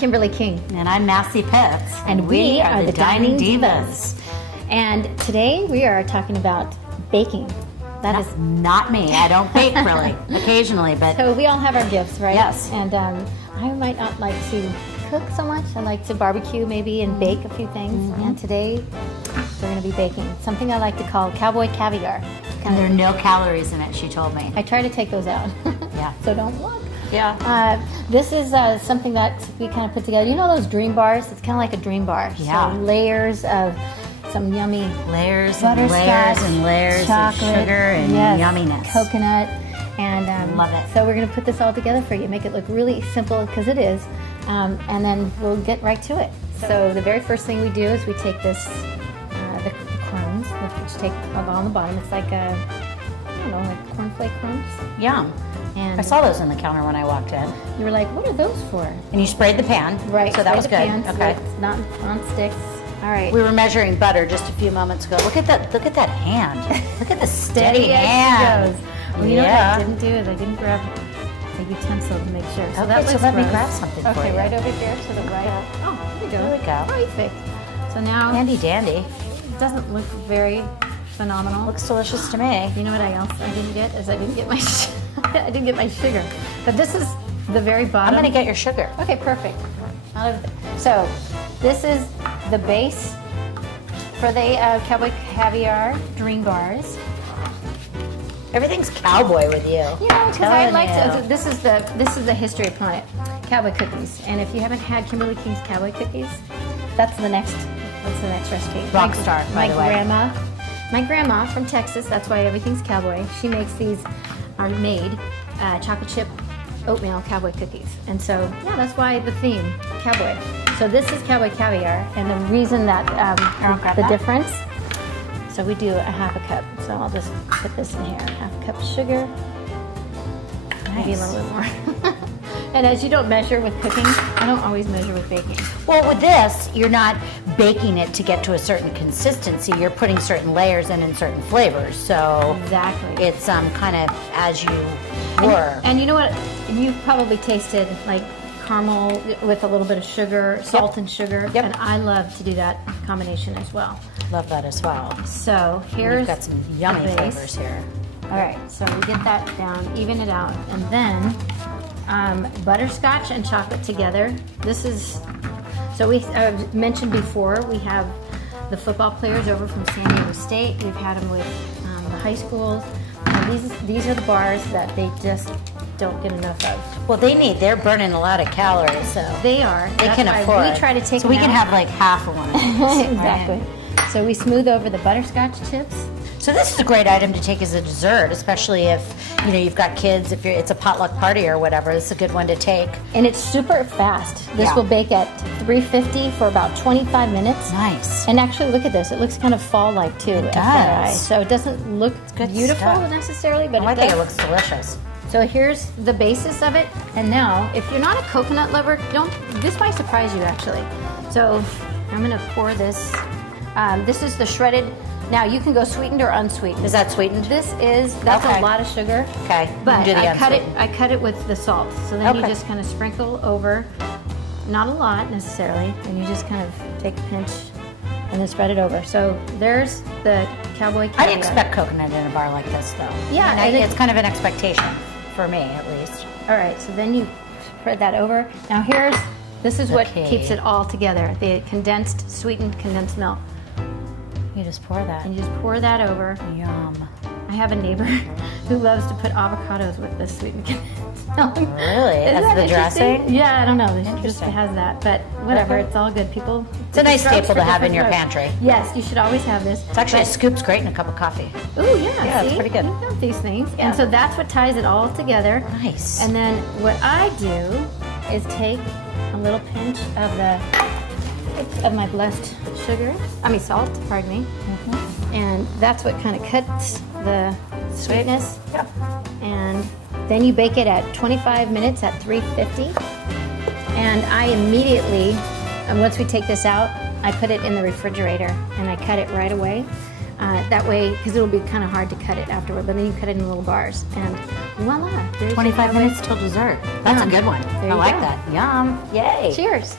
Kimberly King. And I'm Massey Pitts. And we are the Dining Divas. And today we are talking about baking. That is not me. I don't bake really, occasionally, but... So we all have our gifts, right? Yes. And I might not like to cook so much. I like to barbecue maybe and bake a few things. And today we're going to be baking something I like to call Cowboy Caviar. And there are no calories in it, she told me. I try to take those out. Yeah. So don't look. Yeah. This is something that we kind of put together. You know those dream bars? It's kind of like a dream bar. Yeah. So layers of some yummy layers butterscotch, and layers chocolate, of sugar and yumminess. Coconut. And love it. So we're going to put this all together for you, make it look really simple, because it is. And then we'll get right to it. So the very first thing we do is we take this, the crumbs, which take on the bottom. It's like I don't know, like cornflake crumbs. Yum. And I saw those on the counter when I walked in. you were like, what are those for? And you sprayed the pan. Right. So that was good. Pan, Okay. So it's not on sticks. All right. We were measuring butter just a few moments ago. Look at that! Look at that hand! Look at the steady hand. Well, you know what I didn't do is I didn't grab a utensil to make sure. So that Okay, so looks let me gross. grab something for you. Okay, right over here to the right. Oh, there you go. There we go. Perfect. So now Handy dandy. it doesn't look very phenomenal. Looks delicious to me. You know what else I didn't get is I didn't get my I didn't get my sugar. But this is the very bottom. I'm gonna get your sugar. Okay, perfect. So this is the base for the Cowboy Caviar Dream Bars. Everything's cowboy with you. You know, because I like to. This is the history upon it. Cowboy cookies. And if you haven't had Kimberly King's Cowboy cookies, that's the next recipe. Rockstar, by the way. My grandma from Texas. That's why everything's cowboy. She makes these, are made chocolate chip oatmeal cowboy cookies. And so yeah, that's why the theme cowboy. So this is Cowboy Caviar, and the reason that the difference. So we do a half a cup. So I'll just put this in here. Half a cup of sugar. Nice. Maybe a little bit more. And as you don't measure with cooking, I don't always measure with baking. Well, with this, you're not baking it to get to a certain consistency. You're putting certain layers in certain flavors. So exactly, it's kind of as you were. And you know what? You've probably tasted like caramel with a little bit of sugar, salt and sugar. Yep. And I love to do that combination as well. Love that as well. So here's We've got some yummy the base. flavors here. All right, so we get that down, even it out, and then butterscotch and chocolate together. This is, so we mentioned before, we have the football players over from San Diego State. We've had them with the high schools. These are the bars that they just don't get enough of. Well, they're burning a lot of calories, so they are. They can afford. We try to take so we them can out. have like half of one of these. Exactly. Right? So we smooth over the butterscotch chips. So this is a great item to take as a dessert, especially if you've got kids. If it's a potluck party or whatever, this is a good one to take. And it's super fast. This will bake at 350 for about 25 minutes. Nice. And actually, look at this. It looks kind of fall-like too. It does. So it doesn't look beautiful stuff. necessarily, but I think it looks delicious. So here's the basis of it. And now, if you're not a coconut lover, this might surprise you actually. So I'm gonna pour this. This is the shredded. Now you can go sweetened or unsweetened. Is that sweetened? That's Okay. a lot of sugar. Okay. But do the I cut it with the salt. So then you just kind of sprinkle over, not a lot necessarily, and you just kind of take a pinch and then spread it over. So there's the Cowboy Caviar. I expect coconut in a bar like this though. Yeah, I think it's kind of an expectation for me at least. All right, so then you spread that over. Now this is what keeps it all together. The sweetened condensed milk. You just pour that. And you just pour that over. Yum. I have a neighbor who loves to put avocados with the sweetened condensed milk. Really? Isn't As that the dressing? interesting? Yeah, I don't know. She just has that, but whatever. Okay. It's all good. People. It's a nice staple to have in your pantry. Yes, you should always have this. It's actually a scoop's great in a cup of coffee. Oh yeah, Yeah, see? it's pretty good. You love these things, Yeah. and so that's what ties it all together. Nice. And then what I do is take a little pinch of my blessed salt. Pardon me. And that's what kind of cuts the sweetness. Yep. And then you bake it at 25 minutes at 350. And I immediately, once we take this out, I put it in the refrigerator and I cut it right away. That way, because it'll be kind of hard to cut it afterward, but then you cut it in little bars. And voila. 25 minutes till dessert. That's a Yum. good one. There I you like go. that. Yum. Yay. Cheers.